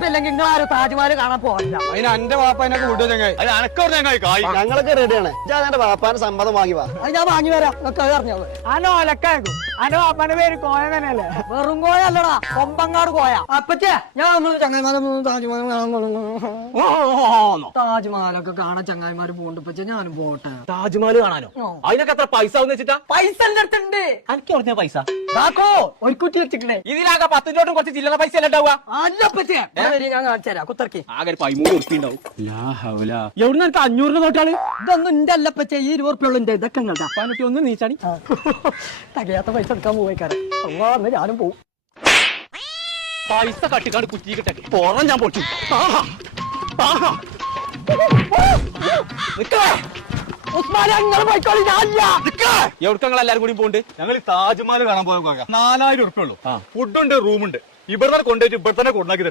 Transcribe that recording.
ഉറപ്പില്ലെങ്കിൽ നിങ്ങൾ ആരും താജ്മഹൽ കാണാൻ പോകില്ല. അതിന് എന്റെ വാപ്പ എന്നെ കൂട്ടുക ചങ്ങായി. അത് അനക്കവിടെ ചങ്ങായി. ഞങ്ങളൊക്കെ റെഡിയാണ്. എന്റെ വാപ്പാന്റെ സമ്മതം വാങ്ങി വാ. അത് ഞാൻ വാങ്ങി വരാം. നിങ്ങൾക്ക് അത് അറിഞ്ഞത് അനോ ഒലക്കാക്കും. അനോ അപ്പന്റെ പേര് കോയ തന്നെയല്ലേ? വെറും കോയ അല്ലടാ, കൊമ്പങ്ങാട് കോയ. അപ്പച്ചേ ഞാൻ ചങ്ങായിമാരെ താജ്മഹലൊക്കെ കാണാൻ ചങ്ങായിമാര് പോകണ്ട്. പച്ചേ ഞാനും പോട്ടെ. താജ്മഹൽ കാണാനോ? അതിനൊക്കെ എത്ര പൈസ വെച്ചിട്ടാ? പൈസ എന്റെ അടുത്തുണ്ട്. എനിക്ക് പറഞ്ഞ പൈസ ഒരു കുറ്റി വെച്ചിട്ടേ. ഇതിലാകെ 10 രൂപ കുറച്ച് ചില്ലറ പൈസ അല്ല ഉണ്ടാവുക. അല്ല പച്ചേ ഞാൻ കാണിച്ചു തരാം. കുത്തർക്കി ആകെ 13 ഉറുപ്പിക ഉണ്ടാവും. എവിടുന്ന് എനിക്ക് 500 നോട്ടാള്? ഇതൊന്നും എന്റെ അല്ല പച്ചേ, ഈ 20 ഉറുപ്പിക ഉള്ളു. ഇതൊക്കെ ഇങ്ങോട്ടാ ഒന്ന് നീച്ചാടി. തകയാത്ത പൈസ എടുക്കാൻ പോയിക്കാരെ. അന്ന് ഞാനും പോവും. പൈസ കട്ടിക്കാണ്ട് കുറ്റി കിട്ടെ പോറാൻ ഞാൻ പൊട്ടി. എവിടങ്ങൾ എല്ലാരും കൂടി പോണ്ട്? ഞങ്ങൾ താജ്മഹൽ കാണാൻ പോയ 4000 ഉറുപ്പ ഉള്ളൂ. ഫുഡുണ്ട്, റൂമുണ്ട്. ഇവിടെ കൊണ്ടുപോയിട്ട് ഇവിടെ തന്നെ കൊണ്ടാക്കി തരും.